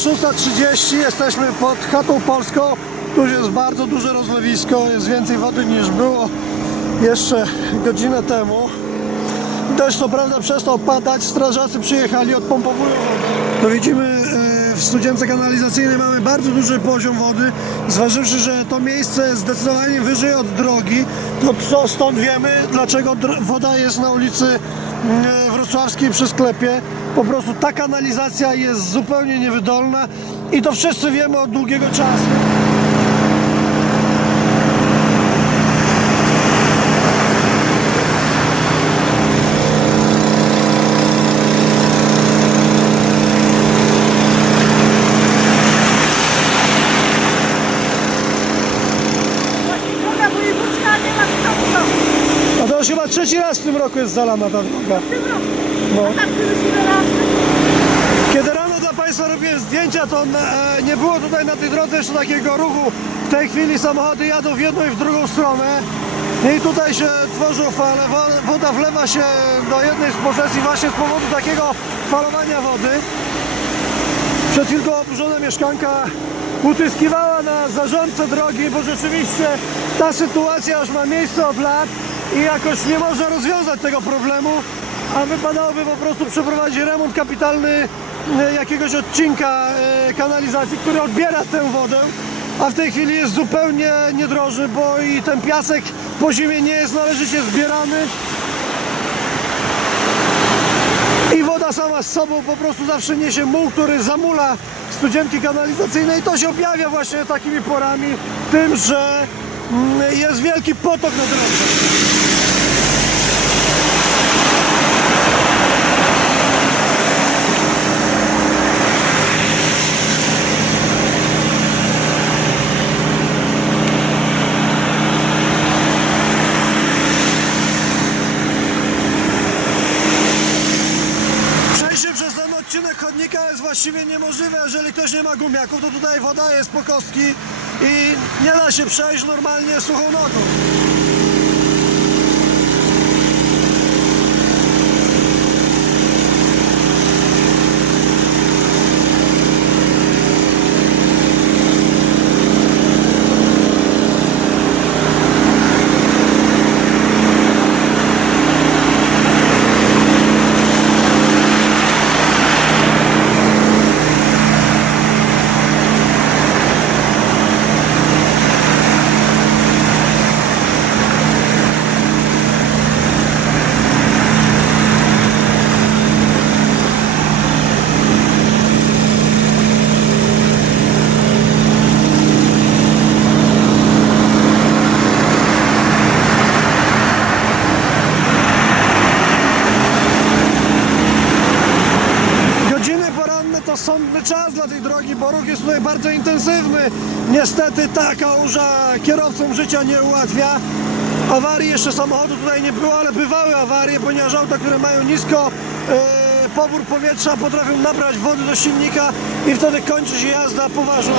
20.30 jesteśmy pod chatą polską. Tu jest bardzo duże rozlewisko, jest więcej wody niż było jeszcze godzinę temu. Deszcz co prawda przestał padać, strażacy przyjechali, odpompowują wodę. To widzimy e, w studience kanalizacyjnej mamy bardzo duży poziom wody. Zważywszy, że to miejsce jest zdecydowanie wyżej od drogi, to co stąd wiemy, dlaczego woda jest na ulicy mm, Wrocławskiej przy sklepie. Po prostu ta kanalizacja jest zupełnie niewydolna i to wszyscy wiemy od długiego czasu. A to już chyba trzeci raz w tym roku jest zalana ta droga. w tym roku. No. Kiedy rano dla Państwa robiłem zdjęcia, to e, nie było tutaj na tej drodze jeszcze takiego ruchu. W tej chwili samochody jadą w jedną i w drugą stronę. I tutaj się tworzą fale. Wo- Woda wlewa się do jednej z posesji właśnie z powodu takiego falowania wody. Przed chwilką oburzona mieszkanka utyskiwała na zarządcę drogi, bo rzeczywiście ta sytuacja już ma miejsce od lat i jakoś nie można rozwiązać tego problemu, a wypadałoby po prostu przeprowadzić remont kapitalny e, jakiegoś odcinka e, kanalizacji, który odbiera tę wodę, a w tej chwili jest zupełnie niedroży, bo i ten piasek po zimie nie jest należycie zbierany. I woda sama z sobą po prostu zawsze niesie muł, który zamula studzienki kanalizacyjne i to się objawia właśnie takimi porami, tym, że mm, jest wielki potok na drodze. Odcinek chodnika jest właściwie niemożliwe, jeżeli ktoś nie ma gumiaków, to tutaj woda jest po kostki i nie da się przejść normalnie suchą nogą. Dla tej drogi, bo ruch jest tutaj bardzo intensywny. Niestety ta kałuża kierowcom życia nie ułatwia. Awarii jeszcze samochodu tutaj nie było, ale bywały awarie, ponieważ auta, które mają nisko e, pobór powietrza potrafią nabrać wody do silnika i wtedy kończy się jazda poważna.